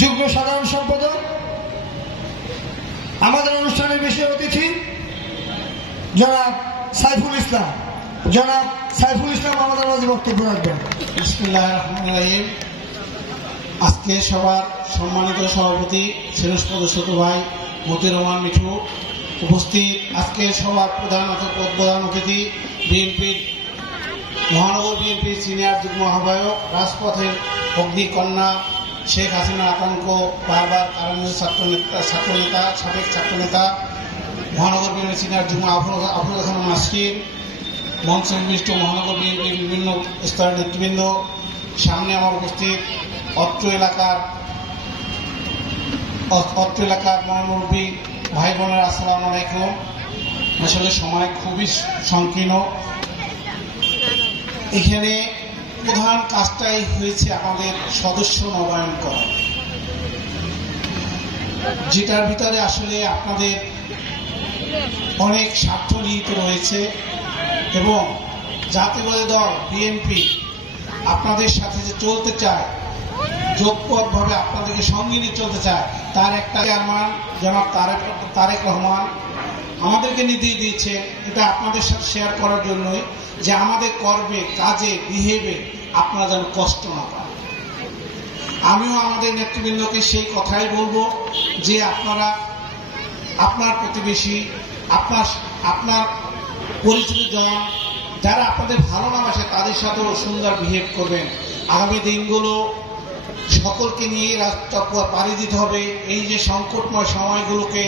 যুগ্ম সাধারণ সম্পাদক, আমাদের অনুষ্ঠানের বিশেষ অতিথি জনাব সাইফুল ইসলাম। জনাব সাইফুল ইসলাম আমাদের মাঝে বক্তব্য রাখবেন। বিসমিল্লাহির রহমানির রহিম। আজকে সবার সম্মানিত সভাপতি শ্রেষ্ঠ ছোট ভাই মতিউর রহমান মিঠু উপস্থিত, আজকে সবার প্রধান অতিথি বিএনপির মহানগর বিএনপির সিনিয়র যুগ্ম আহ্বায়ক, রাজপথের অগ্নিকন্যা শেখ হাসিনা আতঙ্ক, বারবার কারাগারের ছাত্রনেতা, সাবেক ছাত্রনেতা, মহানগর বিএনপির সিনিয়র যুগ্ম আফরোজা খানম নাসরিন, মঞ্চে বিশিষ্ট মহানগর বিএনপির বিভিন্ন স্তরের নেতৃবৃন্দ, সামনে আমার উপস্থিত অত্র এলাকার মহানবী ভাই বোনেরা, আসসালামু আলাইকুম। আসলে সময় খুবই সংকীর্ণ। এখানে প্রধান কাজটাই হয়েছে আমাদের সদস্য নবায়ন করা, যেটার ভিতরে আসলে আপনাদের অনেক স্বার্থ নিহিত রয়েছে এবং জাতীয়বাদী দল বিএনপি আপনাদের সাথে যে চলতে চায়, যোগপথভাবে আপনাদেরকে সঙ্গে নিয়ে চলতে চায়, তার একটা চেয়ারম্যান জনাব তারেক রহমান আমাদেরকে নির্দেশ দিয়েছে, এটা আপনাদের সাথে শেয়ার করার জন্যই, যে আমাদের কর্মে, কাজে, বিহেভে আপনারা যেন কষ্ট না পান। আমিও আমাদের নেতৃবৃন্দকে সেই কথাই বলবো যে আপনারা আপনার প্রতিবেশী, আপনার পরিচিত জন যারা আপনাদের ভালো না বাসে তাদের সাথেও সুন্দর বিহেভ করবেন। আগামী দিনগুলো সকলকে নিয়ে রাস্তা পাড়ি দিতে হবে। এই যে সংকটময় সময়গুলোকে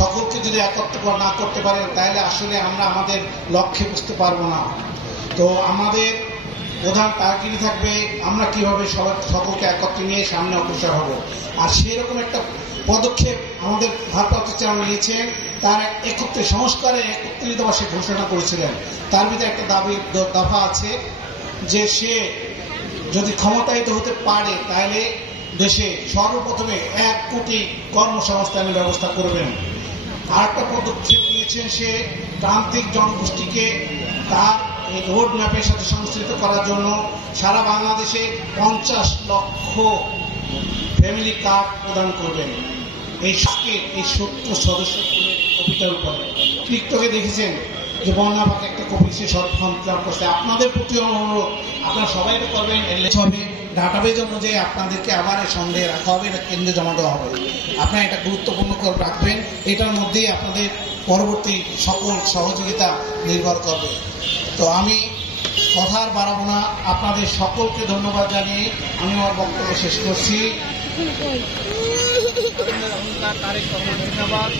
সকলকে যদি একত্র না করতে পারেন তাহলে আসলে আমরা আমাদের লক্ষ্যে বুঝতে পারবো না। তো আমাদের প্রধান টার্গেট থাকবে আমরা কিভাবে সকলকে একত্রে নিয়ে সামনে অগ্রসর হব। আর সেরকম একটা পদক্ষেপ আমাদের ভারপ্রাপ্ত চেয়ারম্যান নিয়েছেন, তার একত্রে সংস্কারে 31 মাসে ঘোষণা করেছিলেন। তার ভিতরে একটা দফা আছে যে সে যদি ক্ষমতায়িত হতে পারে তাহলে দেশে সর্বপ্রথমে 1 কোটি কর্মসংস্থানের ব্যবস্থা করবেন। আর একটা পদক্ষেপ নিয়েছেন, সে প্রান্তিক জনগোষ্ঠীকে তার এই রোড ম্যাপের সাথে সংশ্লিষ্ট করার জন্য সারা বাংলাদেশে 50 লক্ষ ফ্যামিলি কার্ড প্রদান করবেন। এই 70 সদস্য কবিতার উপরে টিকটকে দেখেছেন যে বন্যা পাকে একটা কবি সে সরকার করছে। আপনাদের প্রতি অনুরোধ, আপনারা সবাই এটা করবেন, হবে ডাটাবেজ অনুযায়ী আপনাদেরকে আবার সন্দেহে রাখা হবে, এটা কেন্দ্রে জমা দেওয়া হবে। আপনারা এটা গুরুত্বপূর্ণ করে রাখবেন, এটার মধ্যেই আপনাদের পরবর্তী সকল সহযোগিতা নির্ভর করবে। তো আমি কথা আর বাড়াবো না, আপনাদের সকলকে ধন্যবাদ জানিয়ে আমি আমার বক্তব্য শেষ করছি। ধন্যবাদ।